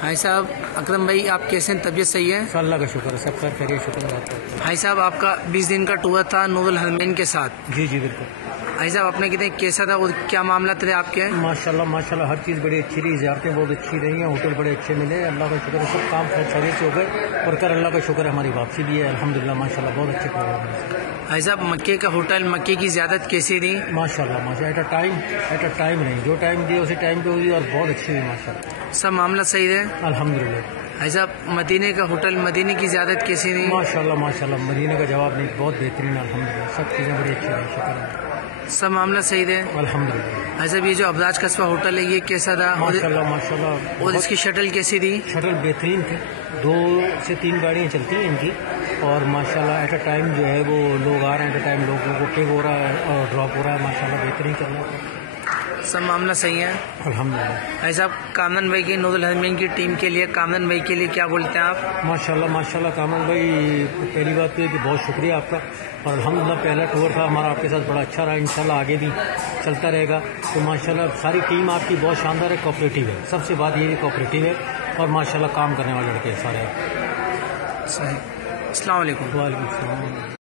بھائی صاحب اکرم بھائی، آپ کیسے ہیں؟ طبیعت صحیح ہے؟ اللہ کا شکر ہے، سب خیر خیریت، شکر ہے آپ کا۔ بھائی صاحب آپ کا 20 دن کا ٹور تھا نور الحرمین کے ساتھ۔ جی جی بالکل۔ بھائی صاحب آپ نے کہتے ہیں کیسا تھا اور کیا معاملہ تھے آپ کے؟ ماشاءاللہ ماشاءاللہ، ہر چیز بڑی اچھی رہی، زیارتیں بہت اچھی رہی ہیں، ہوٹل بڑے اچھے ملے، اللہ کا شکر ہے، سب کام خیریت سے ہو گئے، اور کل اللہ کا شکر ہے ہماری واپسی بھی ہے الحمدللہ، ماشاءاللہ بہت اچھے پروگرام ہے۔ بھائی صاحب مکے کا ہوٹل، مکے کی زیادت کیسی رہی؟ ماشاءاللہ ماشاءاللہ، ایٹ اے ٹائم نہیں، جو ٹائم دی اسی ٹائم پہ ہوئی، اور بہت اچھی ہوئی ماشاءاللہ، سب معاملہ صحیح رہے الحمدللہ۔ بھائی صاحب مدینے کا ہوٹل، مدینے کی زیادت کیسی رہی؟ ماشاءاللہ ماشاءاللہ، مدینے کا جواب نہیں، بہت بہترین الحمدللہ، سب چیزیں بڑی اچھی رہی، شکر ہے سب معاملہ صحیح رہے الحمدللہ۔ بھائی صاحب یہ جو ابراج قصبہ ہوٹل ہے یہ کیسا تھا؟ ماشاءاللہ ماشاءاللہ، اور اس کی شٹل کیسی تھی؟ شٹل بہترین تھی، 2 سے 3 گاڑیاں چلتی ہیں ان کی، اور ماشاءاللہ ایٹ اے ٹائم جو ہے وہ لوگ آ رہے ہیں، ایٹ اے ٹائم لوگوں کو پک ہو رہا ہے اور ڈراپ ہو رہا ہے، ماشاءاللہ بہترین چل رہا ہے، سب معاملہ صحیح ہے الحمدللہ۔ بھائی صاحب کامران بھائی کی نور الحرمین کی ٹیم کے لیے، کامران بھائی کے لیے کیا بولتے ہیں آپ؟ ماشاءاللہ ماشاءاللہ کامل بھائی، پہلی بات تو ہے کہ بہت شکریہ آپ کا، اور الحمدللہ پہلا ٹور تھا ہمارا آپ کے ساتھ، بڑا اچھا رہا، انشاءاللہ آگے بھی چلتا رہے گا، تو ماشاءاللہ ساری ٹیم آپ کی بہت شاندار ہے، کوآپریٹیو ہے، سب سے بات یہ ہے کوآپریٹیو ہے، اور ماشاءاللہ کام کرنے والے لڑکے سارے۔ صحیح، السلام علیکم۔ وعلیکم السلام۔